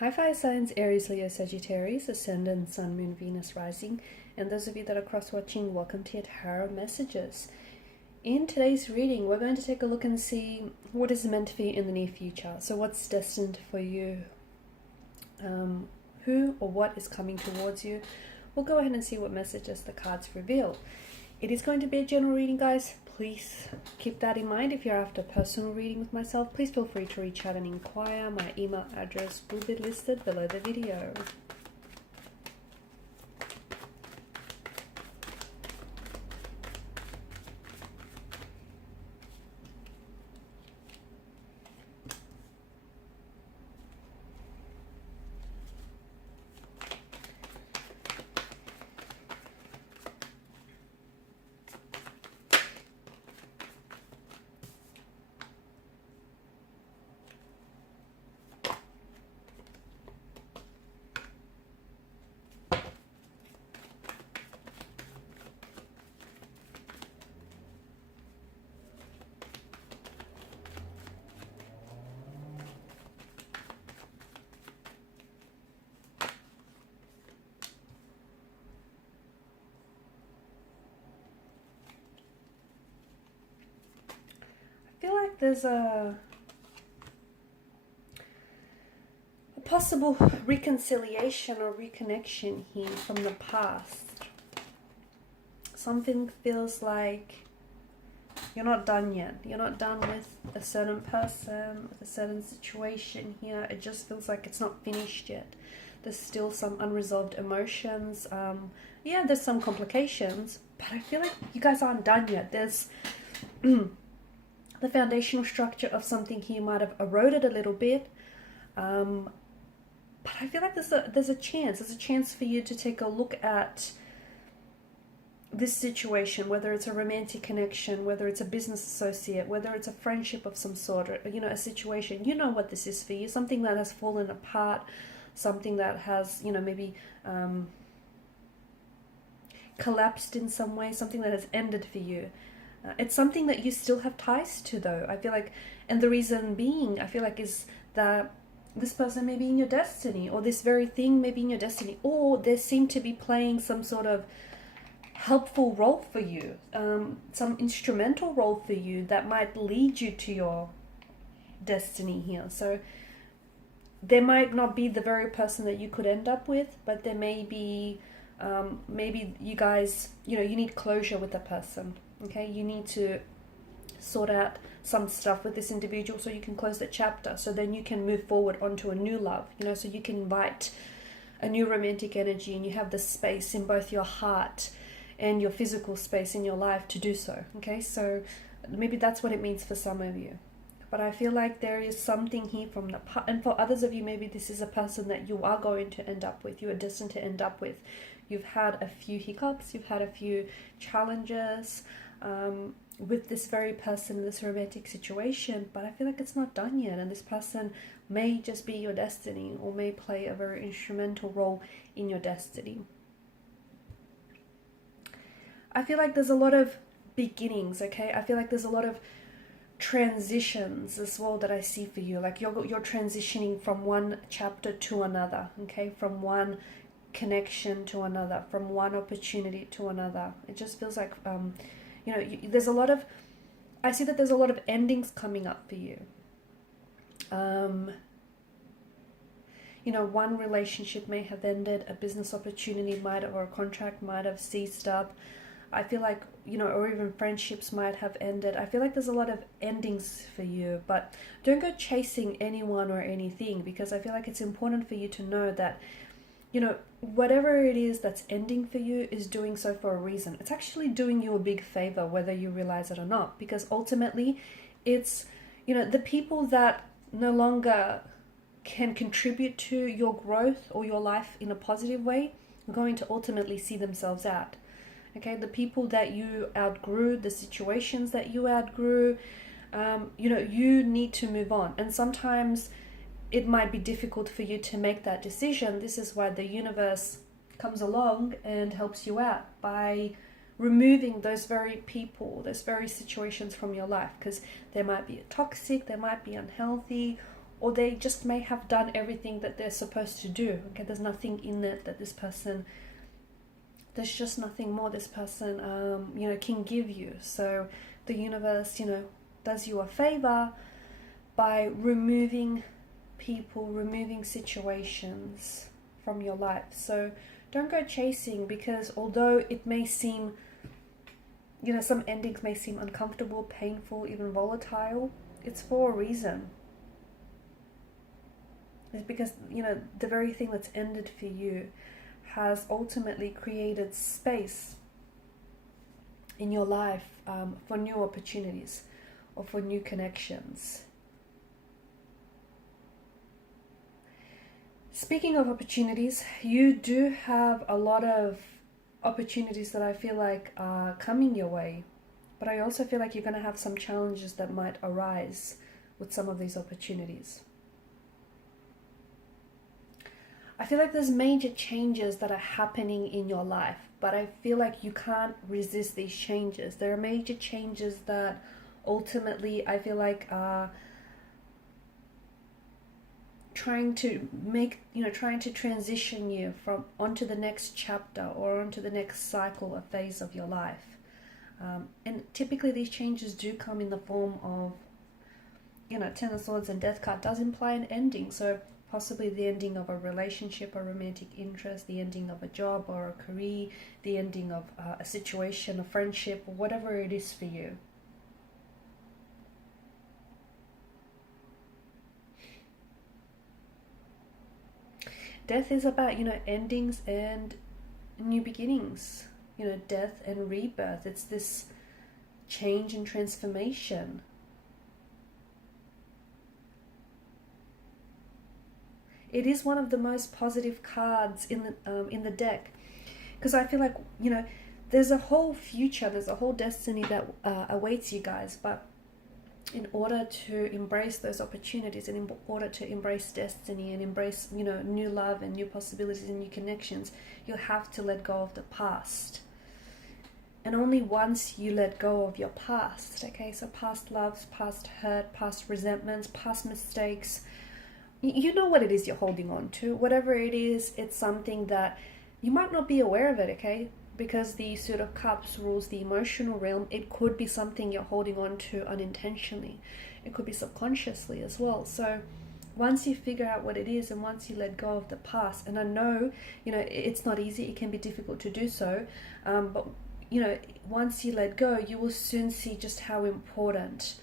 Hi fire signs, Aries, Leo, Sagittarius, Ascendant, Sun, Moon, Venus, Rising, and those of you that are cross-watching, welcome to your tarot messages. In today's reading, we're going to take a look and see what is meant for you in the near future. So what's destined for you? Who or what is coming towards you? We'll go ahead and see what messages the cards reveal. It is going to be a general reading, guys. Please keep that in mind. If you're after a personal reading with myself, please feel free to reach out and inquire. My email address will be listed below the video. I feel like there's a possible reconciliation or reconnection here from the past. Something feels like you're not done yet. You're not done with a certain person, with a certain situation here. It just feels like it's not finished yet. There's still some unresolved emotions. Yeah, there's some complications, but I feel like you guys aren't done yet. There's the foundational structure of something here might have eroded a little bit, but I feel like there's a chance for you to take a look at this situation, whether it's a romantic connection, whether it's a business associate, whether it's a friendship of some sort, or a situation. You know what this is for you, something that has fallen apart, something that has maybe collapsed in some way, something that has ended for you. It's something that you still have ties to, though, I feel like. And the reason being, I feel like, is that this person may be in your destiny, or this very thing may be in your destiny, or they seem to be playing some sort of helpful role for you, some instrumental role for you that might lead you to your destiny here. So they might not be the very person that you could end up with, but there may be, maybe you guys, you need closure with a person. Okay, you need to sort out some stuff with this individual so you can close that chapter, so then you can move forward onto a new love, so you can invite a new romantic energy, and you have the space in both your heart and your physical space in your life to do so. Okay, so maybe that's what it means for some of you. But I feel like there is something here from the past, and for others of you, maybe this is a person that you are going to end up with, you are destined to end up with. You've had a few hiccups, you've had a few challenges with this very person in this romantic situation, but I feel like it's not done yet, and this person may just be your destiny, or may play a very instrumental role in your destiny. I feel like there's a lot of beginnings, okay? I feel like there's a lot of transitions as well that I see for you. Like you're transitioning from one chapter to another, okay? From one connection to another, from one opportunity to another. It just feels like there's a lot of, I see that there's a lot of endings coming up for you. One relationship may have ended, a business opportunity might have, or a contract might have ceased up. I feel like, or even friendships might have ended. I feel like there's a lot of endings for you, but don't go chasing anyone or anything, because I feel like it's important for you to know that whatever it is that's ending for you is doing so for a reason. It's actually doing you a big favor, whether you realize it or not, because ultimately it's, the people that no longer can contribute to your growth or your life in a positive way are going to ultimately see themselves out. Okay, the people that you outgrew, the situations that you outgrew, you need to move on. And sometimes it might be difficult for you to make that decision. This is why the universe comes along and helps you out by removing those very people, those very situations from your life, because they might be toxic, they might be unhealthy, or they just may have done everything that they're supposed to do. Okay, there's nothing in it that this person, there's just nothing more this person, can give you. So the universe, does you a favor by removing people, removing situations from your life. So don't go chasing, because although it may seem, some endings may seem uncomfortable, painful, even volatile, it's for a reason. It's because, the very thing that's ended for you has ultimately created space in your life for new opportunities or for new connections. Speaking of opportunities, you do have a lot of opportunities that I feel like are coming your way, but I also feel like you're going to have some challenges that might arise with some of these opportunities. I feel like there's major changes that are happening in your life, but I feel like you can't resist these changes. There are major changes that ultimately I feel like are trying to transition you from onto the next chapter or onto the next cycle or phase of your life. And typically these changes do come in the form of, Ten of Swords and Death card does imply an ending. So possibly the ending of a relationship or romantic interest, the ending of a job or a career, the ending of a situation, a friendship, or whatever it is for you. Death is about, endings and new beginnings, death and rebirth. It's this change and transformation. It is one of the most positive cards in the deck, because I feel like, there's a whole future, there's a whole destiny that awaits you guys, but in order to embrace those opportunities and in order to embrace destiny and embrace, new love and new possibilities and new connections, you'll have to let go of the past. And only once you let go of your past, okay, so past loves, past hurt, past resentments, past mistakes, you know what it is you're holding on to. Whatever it is, it's something that you might not be aware of it, okay? Because the Suit of Cups rules the emotional realm. It could be something you're holding on to unintentionally. It could be subconsciously as well. So once you figure out what it is and once you let go of the past, and I know, it's not easy, it can be difficult to do so, but, once you let go, you will soon see just how important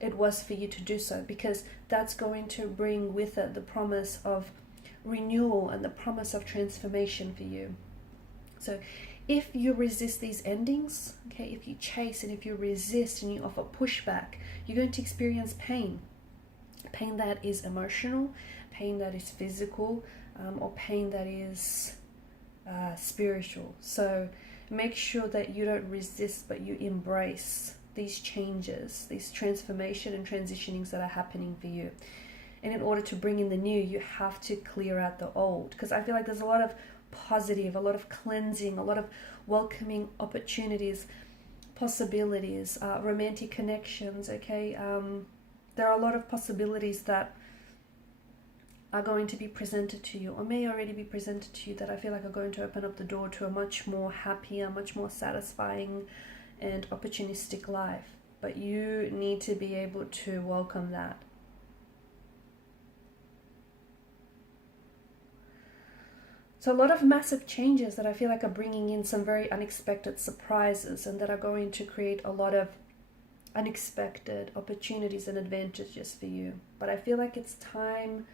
it was for you to do so, because that's going to bring with it the promise of renewal and the promise of transformation for you. So if you resist these endings, okay, if you chase and if you resist and you offer pushback, you're going to experience pain. Pain that is emotional, pain that is physical, or pain that is spiritual. So make sure that you don't resist, but you embrace these changes, these transformation and transitionings that are happening for you. And in order to bring in the new, you have to clear out the old, because I feel like there's a lot of positive, a lot of cleansing, a lot of welcoming opportunities, possibilities, romantic connections, okay? There are a lot of possibilities that are going to be presented to you or may already be presented to you that I feel like are going to open up the door to a much more happier, much more satisfying and opportunistic life. But you need to be able to welcome that. So a lot of massive changes that I feel like are bringing in some very unexpected surprises and that are going to create a lot of unexpected opportunities and advantages for you. But I feel like it's time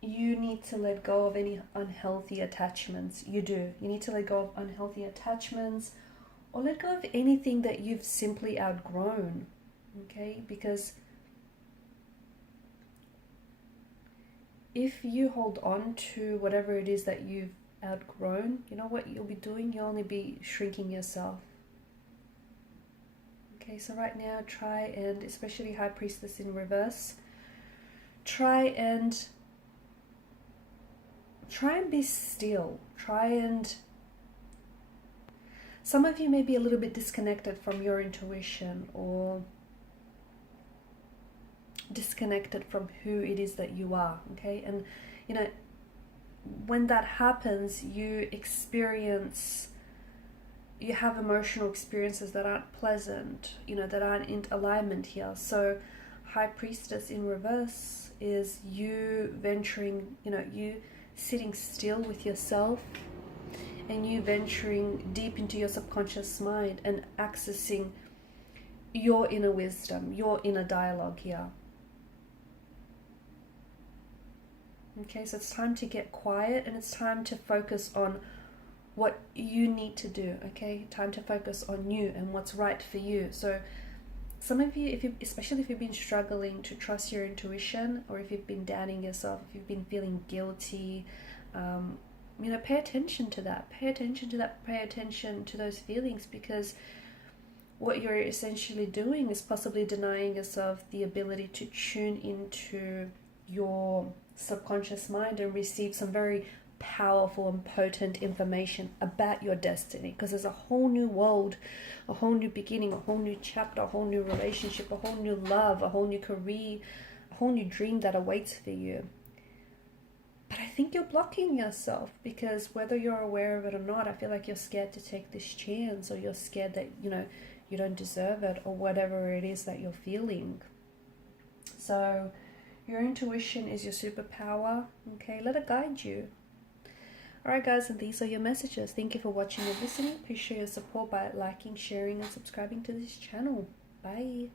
you need to let go of any unhealthy attachments. You do. You need to let go of unhealthy attachments, or let go of anything that you've simply outgrown, okay? Because if you hold on to whatever it is that you've outgrown, you know what you'll be doing? You'll only be shrinking yourself. Okay, so right now try and, especially High Priestess in reverse, try and be still. Some of you may be a little bit disconnected from your intuition, or disconnected from who it is that you are, okay? And, you know, when that happens, you have emotional experiences that aren't pleasant, you know, that aren't in alignment here. So High Priestess in reverse is you venturing, you know, you sitting still with yourself, and you venturing deep into your subconscious mind and accessing your inner wisdom, your inner dialogue here. Okay, so it's time to get quiet, and it's time to focus on what you need to do, okay? Time to focus on you and what's right for you. So some of you, especially if you've been struggling to trust your intuition, or if you've been doubting yourself, if you've been feeling guilty, you know, pay attention to that. Pay attention to that. Pay attention to those feelings, because what you're essentially doing is possibly denying yourself the ability to tune into your subconscious mind and receive some very powerful and potent information about your destiny, because there's a whole new world, a whole new beginning, a whole new chapter, a whole new relationship, a whole new love, a whole new career, a whole new dream that awaits for you. But I think you're blocking yourself, because whether you're aware of it or not, I feel like you're scared to take this chance, or you're scared that, you know, you don't deserve it, or whatever it is that you're feeling. So your intuition is your superpower, okay? Let it guide you. Alright guys, and these are your messages. Thank you for watching and listening. Please show your support by liking, sharing, and subscribing to this channel. Bye.